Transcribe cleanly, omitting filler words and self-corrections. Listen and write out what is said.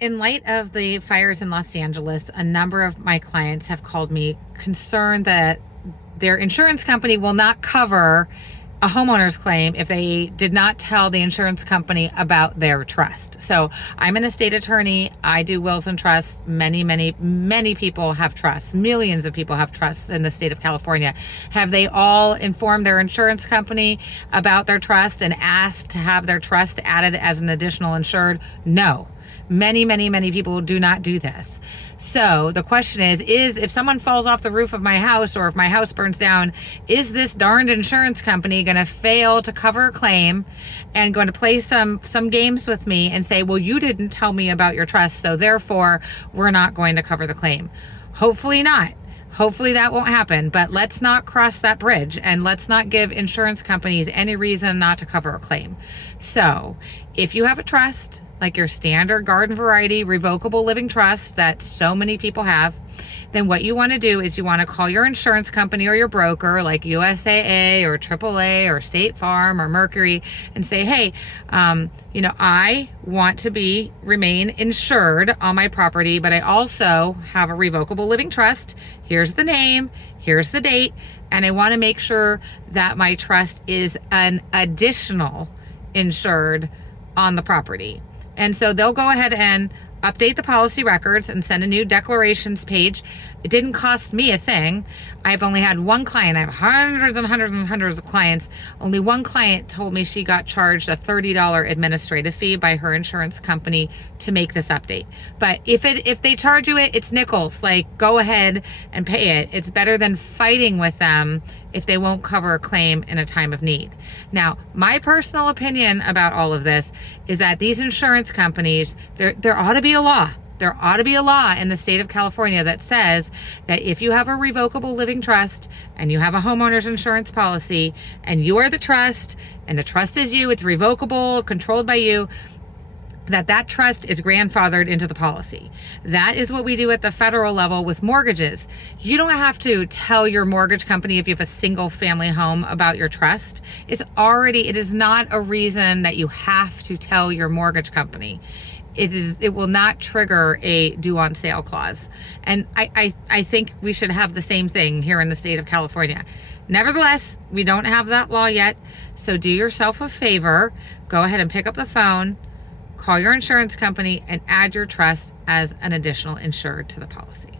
In light of the fires in Los Angeles, a number of my clients have called me concerned that their insurance company will not cover a homeowner's claim if they did not tell the insurance company about their trust. So I'm an estate attorney. I do wills and trusts. Many people have trusts. Millions of people have trusts in the state of California. Have they all informed their insurance company about their trust and asked to have their trust added as an additional insured? No. Many people do not do this. So the question is if someone falls off the roof of my house or if my house burns down, is this darned insurance company going to fail to cover a claim and going to play some games with me and say, well, you didn't tell me about your trust, so therefore we're not going to cover the claim? Hopefully not. Hopefully that won't happen, but let's not cross that bridge and let's not give insurance companies any reason not to cover a claim. So if you have a trust, like your standard garden variety revocable living trust that so many people have, then what you want to do is you want to call your insurance company or your broker like USAA or AAA or State Farm or Mercury and say, hey, I want to remain insured on my property, but I also have a revocable living trust. Here's the name, here's the date, and I want to make sure that my trust is an additional insured on the property. And so they'll go ahead and update the policy records and send a new declarations page. It didn't cost me a thing. I've only had one client. I have hundreds of clients. Only one client told me she got charged a $30 administrative fee by her insurance company to make this update. But if they charge you it's nickels. Like, go ahead and pay it. It's better than fighting with them if they won't cover a claim in a time of need. Now, my personal opinion about all of this is that these insurance companies, there ought to be a law. There ought to be a law in the state of California that says that if you have a revocable living trust and you have a homeowner's insurance policy and you are the trust and the trust is you, it's revocable, controlled by you, that trust is grandfathered into the policy. That is what we do at the federal level with mortgages. You don't have to tell your mortgage company if you have a single family home about your trust. It is not a reason that you have to tell your mortgage company. It will not trigger a due on sale clause. And I think we should have the same thing here in the state of California. Nevertheless, we don't have that law yet. So do yourself a favor, go ahead and pick up the phone, call your insurance company and add your trust as an additional insured to the policy.